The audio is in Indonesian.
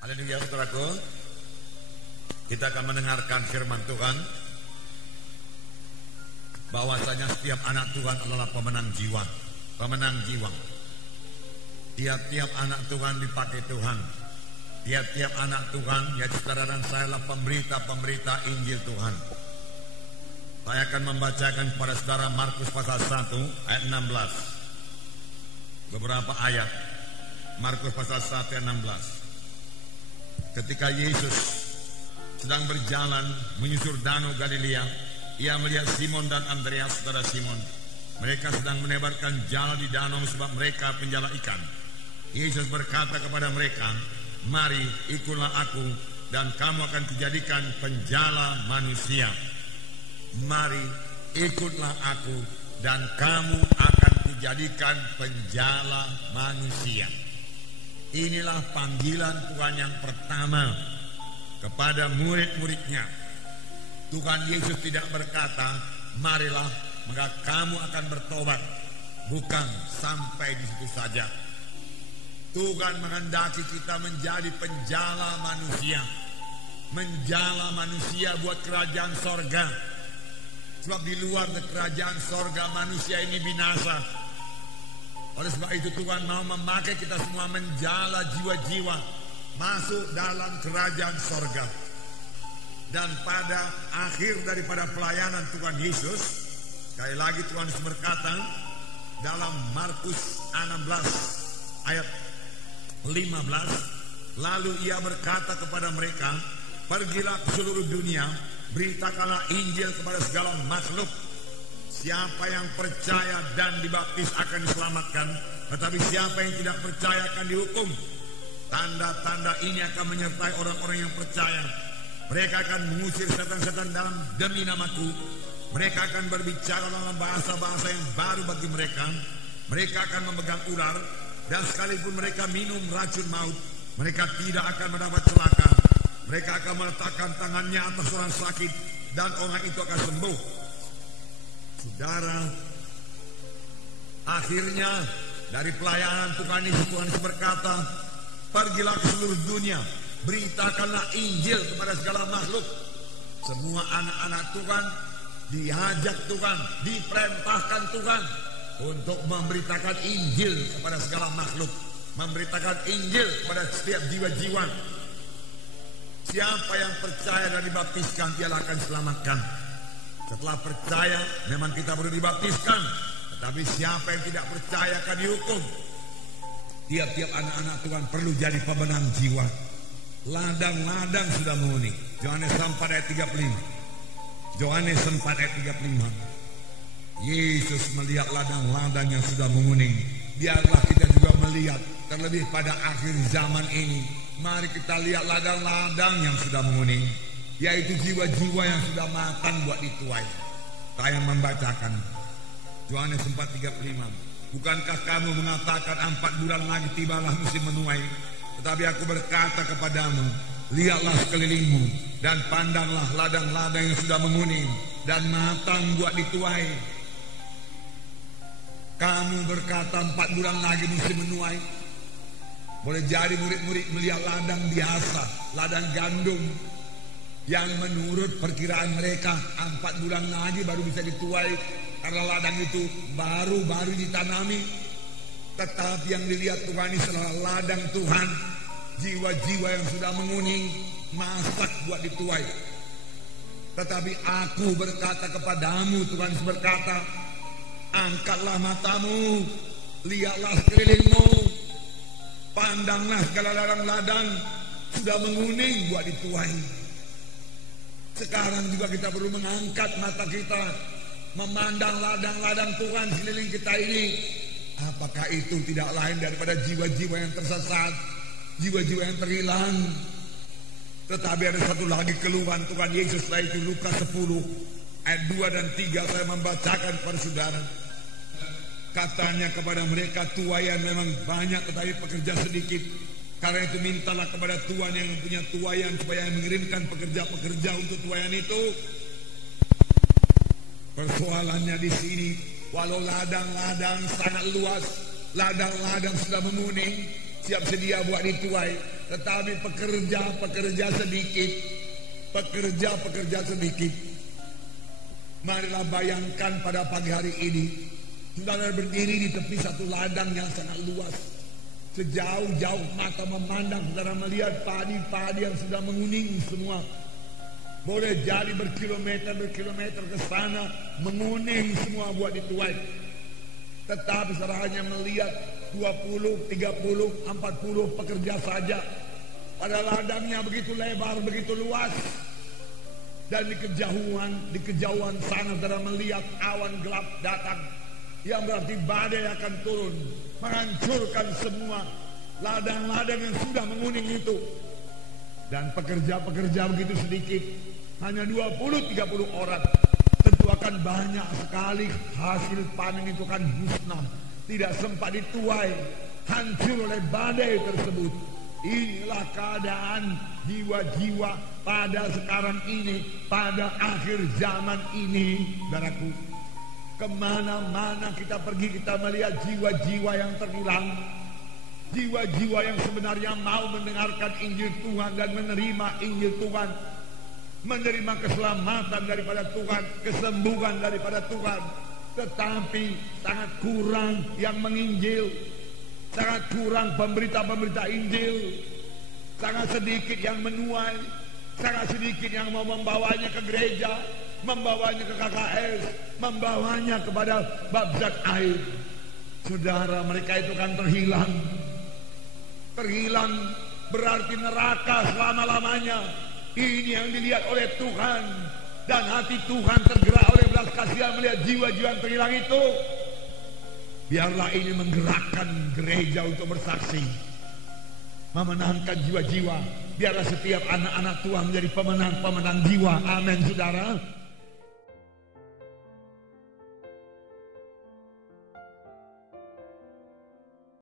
Haleluya, saudaraku. Kita akan mendengarkan firman Tuhan, bahwasanya setiap anak Tuhan adalah pemenang jiwa. Pemenang jiwa. Tiap-tiap anak Tuhan dipakai Tuhan. Tiap-tiap anak Tuhan, ya saudara dan saya, adalah pemberita-pemberita Injil Tuhan. Saya akan membacakan kepada saudara Markus pasal 1 ayat 16. Beberapa ayat. Markus pasal 1 ayat 16. Ketika Yesus sedang berjalan menyusur danau Galilea, ia melihat Simon dan Andreas, saudara Simon. Mereka sedang menebarkan jala di danau sebab mereka penjala ikan. Yesus berkata kepada mereka, "Mari ikutlah aku dan kamu akan kujadikan penjala manusia." Mari ikutlah aku dan kamu akan kujadikan penjala manusia. Inilah panggilan Tuhan yang pertama kepada murid-muridnya. Tuhan Yesus tidak berkata, "Marilah, maka kamu akan bertobat." Bukan sampai di situ saja. Tuhan menghendaki kita menjadi penjala manusia. Menjala manusia buat kerajaan sorga. Sebab di luar kerajaan sorga manusia ini binasa. Oleh sebab itu Tuhan mau memakai kita semua menjala jiwa-jiwa masuk dalam kerajaan sorga. Dan pada akhir daripada pelayanan Tuhan Yesus, sekali lagi Tuhan Yesus berkata dalam Markus 16 ayat 15, lalu ia berkata kepada mereka, "Pergilah ke seluruh dunia, beritakanlah Injil kepada segala makhluk. Siapa yang percaya dan dibaptis akan diselamatkan, tetapi siapa yang tidak percaya akan dihukum. Tanda-tanda ini akan menyertai orang-orang yang percaya. Mereka akan mengusir setan-setan dalam demi namaku. Mereka akan berbicara dalam bahasa-bahasa yang baru bagi mereka. Mereka akan memegang ular, dan sekalipun mereka minum racun maut, mereka tidak akan mendapat celaka. Mereka akan meletakkan tangannya atas orang sakit, dan orang itu akan sembuh." Saudara, akhirnya dari pelayanan Tuhan Yesus berkata, "Pergilah ke seluruh dunia, beritakanlah Injil kepada segala makhluk." Semua anak-anak Tuhan diajak Tuhan, diperintahkan Tuhan untuk memberitakan Injil kepada segala makhluk, memberitakan Injil kepada setiap jiwa-jiwa. Siapa yang percaya dan dibaptiskan, dialah akan diselamatkan. Setelah percaya, memang kita perlu dibaptiskan. Tetapi siapa yang tidak percaya akan dihukum. Tiap-tiap anak-anak Tuhan perlu jadi pemenang jiwa. Ladang-ladang sudah menghuni. Yohanes 4 ayat 35. Yohanes 4 ayat 35. Yesus melihat ladang-ladang yang sudah menguning. Biarlah kita juga melihat, terlebih pada akhir zaman ini. Mari kita lihat ladang-ladang yang sudah menguning, yaitu jiwa-jiwa yang sudah matang buat dituai. Saya membacakan Yohanes 4:35. "Bukankah kamu mengatakan 4 bulan lagi tibalah musim menuai? Tetapi aku berkata kepadamu, lihatlah sekelilingmu dan pandanglah ladang-ladang yang sudah menguning dan matang buat dituai." Kamu berkata 4 bulan lagi musim menuai. Boleh jadi murid-murid melihat ladang biasa, ladang gandum, yang menurut perkiraan mereka 4 bulan lagi baru bisa dituai, karena ladang itu baru ditanami. Tetapi yang dilihat Tuhan ini adalah ladang Tuhan, jiwa-jiwa yang sudah menguning, masak buat dituai. "Tetapi aku berkata kepadamu," Tuhan berkata, "angkatlah matamu, lihatlah sekelilingmu, pandanglah segala ladang-ladang sudah menguning buat dituai." Sekarang juga kita perlu mengangkat mata kita, memandang ladang-ladang Tuhan sekeliling kita ini. Apakah itu tidak lain daripada jiwa-jiwa yang tersesat, jiwa-jiwa yang terhilang? Tetapi ada satu lagi keluhan Tuhan Yesus, yaitu Lukas 10 ayat 2 dan 3. Saya membacakan kepada saudara. Katanya kepada mereka, "Tuaian memang banyak, tetapi pekerja sedikit. Karena itu mintalah kepada Tuhan yang punya tuaian supaya mengirimkan pekerja-pekerja untuk tuaian itu." Persoalannya di sini, walau ladang-ladang sangat luas, ladang-ladang sudah menguning, siap sedia buat dituai, Tetapi pekerja sedikit. Pekerja sedikit. Marilah bayangkan pada pagi hari ini, saudara berdiri di tepi satu ladang yang sangat luas. Sejauh-jauh mata memandang, saudara melihat padi-padi yang sudah menguning semua. Boleh jadi berkilometer ke sana menguning semua buat dituai. Tetapi saudara hanya melihat 20, 30, 40 pekerja saja. Pada ladangnya begitu lebar, begitu luas. Dan di kejauhan sana saudara melihat awan gelap datang. Yang berarti badai akan turun, menghancurkan semua ladang-ladang yang sudah menguning itu. Dan pekerja begitu sedikit, hanya 20-30 orang. Tentu akan banyak sekali hasil panen itu akan musnah, tidak sempat dituai, hancur oleh badai tersebut. Inilah keadaan jiwa-jiwa pada sekarang ini, pada akhir zaman ini, saudaraku. Kemana-mana kita pergi, kita melihat jiwa-jiwa yang terhilang, jiwa-jiwa yang sebenarnya mau mendengarkan Injil Tuhan dan menerima Injil Tuhan, menerima keselamatan daripada Tuhan, kesembuhan daripada Tuhan, tetapi sangat kurang yang menginjil, sangat kurang pemberita-pemberita Injil, sangat sedikit yang menuai, sangat sedikit yang mau membawanya ke gereja, membawanya ke KKS, membawanya kepada baptisan air. Saudara, mereka itu kan terhilang. Terhilang berarti neraka selama-lamanya. Ini yang dilihat oleh Tuhan. Dan hati Tuhan tergerak oleh belas kasihan melihat jiwa-jiwa yang terhilang itu. Biarlah ini menggerakkan gereja untuk bersaksi, memenangkan jiwa-jiwa. Biarlah setiap anak-anak Tuhan menjadi pemenang-pemenang jiwa. Amin, saudara.